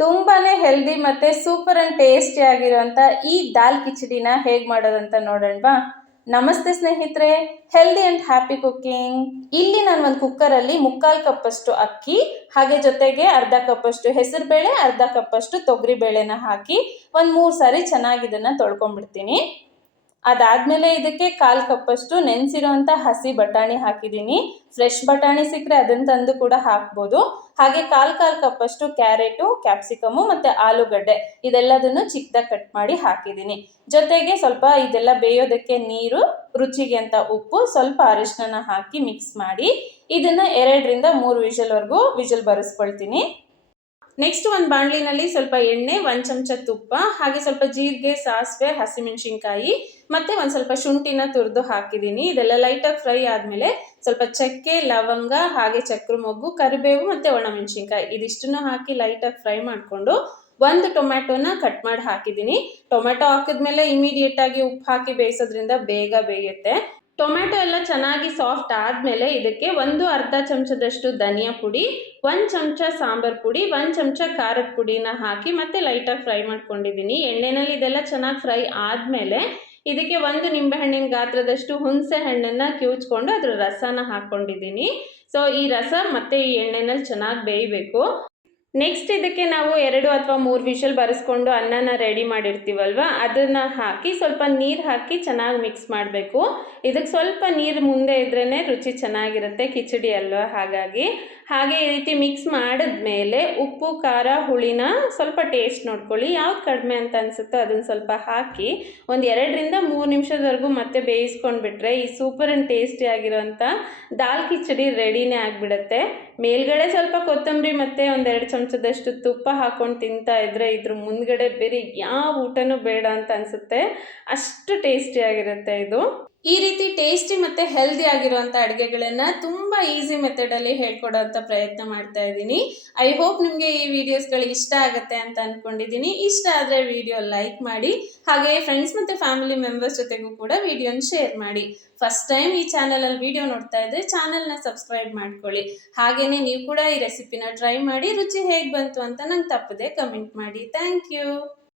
ತುಂಬಾನೇ ಹೆಲ್ದಿ ಮತ್ತು super and tasty ಆಗಿರುವಂಥ ಈ ದಾಲ್ ಕಿಚಡಿನ ಹೇಗೆ ಮಾಡೋದಂತ ನೋಡೋಣವಾ ನಮಸ್ತೆ ಸ್ನೇಹಿತರೆ ಹೆಲ್ದಿ ಅಂಡ್ ಹ್ಯಾಪಿ ಕುಕ್ಕಿಂಗ್ ಇಲ್ಲಿ ನಾನು ಒಂದು ಕುಕ್ಕರಲ್ಲಿ ಮುಕ್ಕಾಲು ಕಪ್ಪಷ್ಟು ಅಕ್ಕಿ, ಹಾಗೆ ಜೊತೆಗೆ ಅರ್ಧ ಕಪ್ಪಷ್ಟು ಹೆಸರು ಬೇಳೆ ಅರ್ಧ ಕಪ್ಪಷ್ಟು ತೊಗರಿ ಬೇಳೆನ ಹಾಕಿ ಒಂದು ಮೂರು ಸಾರಿ ಚೆನ್ನಾಗಿ ಇದನ್ನು ತೊಳ್ಕೊಂಡ್ಬಿಡ್ತೀನಿ. ಅದಾದ್ಮೇಲೆ ಇದಕ್ಕೆ ಕಾಲು ಕಪ್ಪಷ್ಟು ನೆನೆಸಿರುವಂತ ಹಸಿ ಬಟಾಣಿ ಹಾಕಿದ್ದೀನಿ. ಫ್ರೆಶ್ ಬಟಾಣಿ ಸಿಕ್ಕರೆ ಅದನ್ನ ತಂದು ಕೂಡ ಹಾಕ್ಬೋದು. ಹಾಗೆ ಕಾಲು ಕಾಲು ಕಪ್ಪಷ್ಟು ಕ್ಯಾರೆಟು, ಕ್ಯಾಪ್ಸಿಕಮು ಮತ್ತೆ ಆಲೂಗಡ್ಡೆ ಇದೆಲ್ಲದನ್ನು ಚಿಕ್ಕದಾಗಿ ಕಟ್ ಮಾಡಿ ಹಾಕಿದ್ದೀನಿ. ಜೊತೆಗೆ ಸ್ವಲ್ಪ ಇದೆಲ್ಲ ಬೇಯೋದಕ್ಕೆ ನೀರು, ರುಚಿಗೆ ಅಂತ ಉಪ್ಪು, ಸ್ವಲ್ಪ ಅರಿಶಿನ ಹಾಕಿ ಮಿಕ್ಸ್ ಮಾಡಿ ಇದನ್ನ ಎರಡರಿಂದ ಮೂರು ವಿಷಲ್ವರೆಗೂ ವಿಷಲ್ ಬರೆಸ್ಕೊಳ್ತೀನಿ. ನೆಕ್ಸ್ಟ್ ಒಂದು ಬಾಣಲಿನಲ್ಲಿ ಸ್ವಲ್ಪ ಎಣ್ಣೆ, ಒಂದು ಚಮಚ ತುಪ್ಪ, ಹಾಗೆ ಸ್ವಲ್ಪ ಜೀರಿಗೆ, ಸಾಸಿವೆ, ಹಸಿಮೆಣಸಿನ್ಕಾಯಿ, ಮತ್ತೆ ಒಂದು ಸ್ವಲ್ಪ ಶುಂಠಿನ ತುರಿದು ಹಾಕಿದ್ದೀನಿ ಇದೆಲ್ಲ ಲೈಟಾಗಿ ಫ್ರೈ ಆದಮೇಲೆ ಸ್ವಲ್ಪ ಚಕ್ಕೆ, ಲವಂಗ, ಹಾಗೆ ಚಕ್ರ ಮೊಗ್ಗು ಕರಿಬೇವು ಮತ್ತು ಒಣಮೆಣಸಿನ್ಕಾಯಿ ಇದಿಷ್ಟನ್ನು ಹಾಕಿ ಲೈಟಾಗಿ ಫ್ರೈ ಮಾಡಿಕೊಂಡು ಒಂದು ಟೊಮ್ಯಾಟೋನ ಕಟ್ ಮಾಡಿ ಹಾಕಿದ್ದೀನಿ ಟೊಮ್ಯಾಟೊ ಹಾಕಿದ್ಮೇಲೆ ಇಮಿಡಿಯೇಟಾಗಿ ಉಪ್ಪು ಹಾಕಿ ಬೇಯಿಸೋದ್ರಿಂದ ಬೇಗ ಬೇಯುತ್ತೆ. ಟೊಮ್ಯಾಟೊ ಎಲ್ಲ ಚೆನ್ನಾಗಿ ಸಾಫ್ಟ್ ಆದಮೇಲೆ ಇದಕ್ಕೆ ಒಂದು ಅರ್ಧ ಚಮಚದಷ್ಟು ಧನಿಯಾ ಪುಡಿ, ಒಂದು ಚಮಚ ಸಾಂಬಾರ್ ಪುಡಿ, ಒಂದು ಚಮಚ ಖಾರದ ಪುಡಿನ ಹಾಕಿ ಮತ್ತೆ ಲೈಟಾಗಿ ಫ್ರೈ ಮಾಡ್ಕೊಂಡಿದ್ದೀನಿ ಎಣ್ಣೆನಲ್ಲಿ ಇದೆಲ್ಲ ಚೆನ್ನಾಗಿ ಫ್ರೈ ಆದಮೇಲೆ ಇದಕ್ಕೆ ಒಂದು ನಿಂಬೆಹಣ್ಣಿನ ಗಾತ್ರದಷ್ಟು ಹುಣಸೆ ಹಣ್ಣನ್ನು ಕಿವುಚ್ಕೊಂಡು ಅದರ ರಸನ ಹಾಕ್ಕೊಂಡಿದ್ದೀನಿ ಸೊ ಈ ರಸ ಮತ್ತೆ ಈ ಎಣ್ಣೆನಲ್ಲಿ ಚೆನ್ನಾಗಿ ಬೇಯಬೇಕು. ನೆಕ್ಸ್ಟ್ ಇದಕ್ಕೆ ನಾವು ಎರಡು ಅಥವಾ ಮೂರು ವಿಷಲ್ ಬರೆಸ್ಕೊಂಡು ಅನ್ನನ ರೆಡಿ ಮಾಡಿರ್ತೀವಲ್ವ? ಅದನ್ನು ಹಾಕಿ ಸ್ವಲ್ಪ ನೀರು ಹಾಕಿ ಚೆನ್ನಾಗಿ ಮಿಕ್ಸ್ ಮಾಡಬೇಕು. ಇದಕ್ಕೆ ಸ್ವಲ್ಪ ನೀರು ಮುಂದೆ ಇದ್ರೇ ರುಚಿ ಚೆನ್ನಾಗಿರುತ್ತೆ ಕಿಚಡಿ ಅಲ್ವಾ? ಹಾಗಾಗಿ ಹಾಗೆ ಈ ರೀತಿ ಮಿಕ್ಸ್ ಮಾಡಿದ್ಮೇಲೆ ಉಪ್ಪು, ಖಾರ, ಹುಳಿನ ಸ್ವಲ್ಪ ಟೇಸ್ಟ್ ನೋಡ್ಕೊಳ್ಳಿ. ಯಾವ್ದು ಕಡಿಮೆ ಅಂತ ಅನಿಸುತ್ತೋ ಅದನ್ನು ಸ್ವಲ್ಪ ಹಾಕಿ ಒಂದು ಎರಡರಿಂದ ಮೂರು ನಿಮಿಷದವರೆಗೂ ಮತ್ತೆ ಬೇಯಿಸ್ಕೊಂಡು ಬಿಟ್ರೆ ಈ ಸೂಪರ್ ಆ್ಯಂಡ್ ಟೇಸ್ಟಿ ಆಗಿರೋಂಥ ದಾಲ್ ಕಿಚಡಿ ರೆಡಿನೇ ಆಗಿಬಿಡುತ್ತೆ. ಮೇಲ್ಗಡೆ ಸ್ವಲ್ಪ ಕೊತ್ತಂಬರಿ ಮತ್ತು ಒಂದೆರಡು ಚಮಚದಷ್ಟು ತುಪ್ಪ ಹಾಕ್ಕೊಂಡು ತಿಂತಾ ಇದ್ದರೆ ಇದ್ರ ಮುಂದ್ಗಡೆ ಬೇರೆ ಯಾವ ಊಟನೂ ಬೇಡ ಅಂತ ಅನಿಸುತ್ತೆ. ಅಷ್ಟು ಟೇಸ್ಟಿಯಾಗಿರುತ್ತೆ ಇದು. ಈ ರೀತಿ ಟೇಸ್ಟಿ ಮತ್ತು ಹೆಲ್ದಿ ಆಗಿರುವಂಥ ಅಡುಗೆಗಳನ್ನು ತುಂಬ ಈಸಿ ಮೆಥಡಲ್ಲಿ ಹೇಳ್ಕೊಡೋಂಥ ಪ್ರಯತ್ನ ಮಾಡ್ತಾ ಇದ್ದೀನಿ. ಐ ಹೋಪ್ ನಿಮಗೆ ಈ ವಿಡಿಯೋಸ್ಗಳು ಇಷ್ಟ ಆಗುತ್ತೆ ಅಂತ ಅಂದ್ಕೊಂಡಿದ್ದೀನಿ ಇಷ್ಟ ಆದರೆ ವಿಡಿಯೋ ಲೈಕ್ ಮಾಡಿ, ಹಾಗೆ ಫ್ರೆಂಡ್ಸ್ ಮತ್ತು ಫ್ಯಾಮಿಲಿ ಮೆಂಬರ್ಸ್ ಜೊತೆಗೂ ಕೂಡ ವಿಡಿಯೋನ ಶೇರ್ ಮಾಡಿ. ಫಸ್ಟ್ ಟೈಮ್ ಈ ಚಾನಲಲ್ಲಿ ವಿಡಿಯೋ ನೋಡ್ತಾ ಇದ್ದರೆ ಚಾನಲ್ನ ಸಬ್ಸ್ಕ್ರೈಬ್ ಮಾಡ್ಕೊಳ್ಳಿ. ಹಾಗೆಯೇ ನೀವು ಕೂಡ ಈ ರೆಸಿಪಿನ ಟ್ರೈ ಮಾಡಿ, ರುಚಿ ಹೇಗೆ ಬಂತು ಅಂತ ನಂಗೆ ತಪ್ಪದೆ ಕಮೆಂಟ್ ಮಾಡಿ. Thank you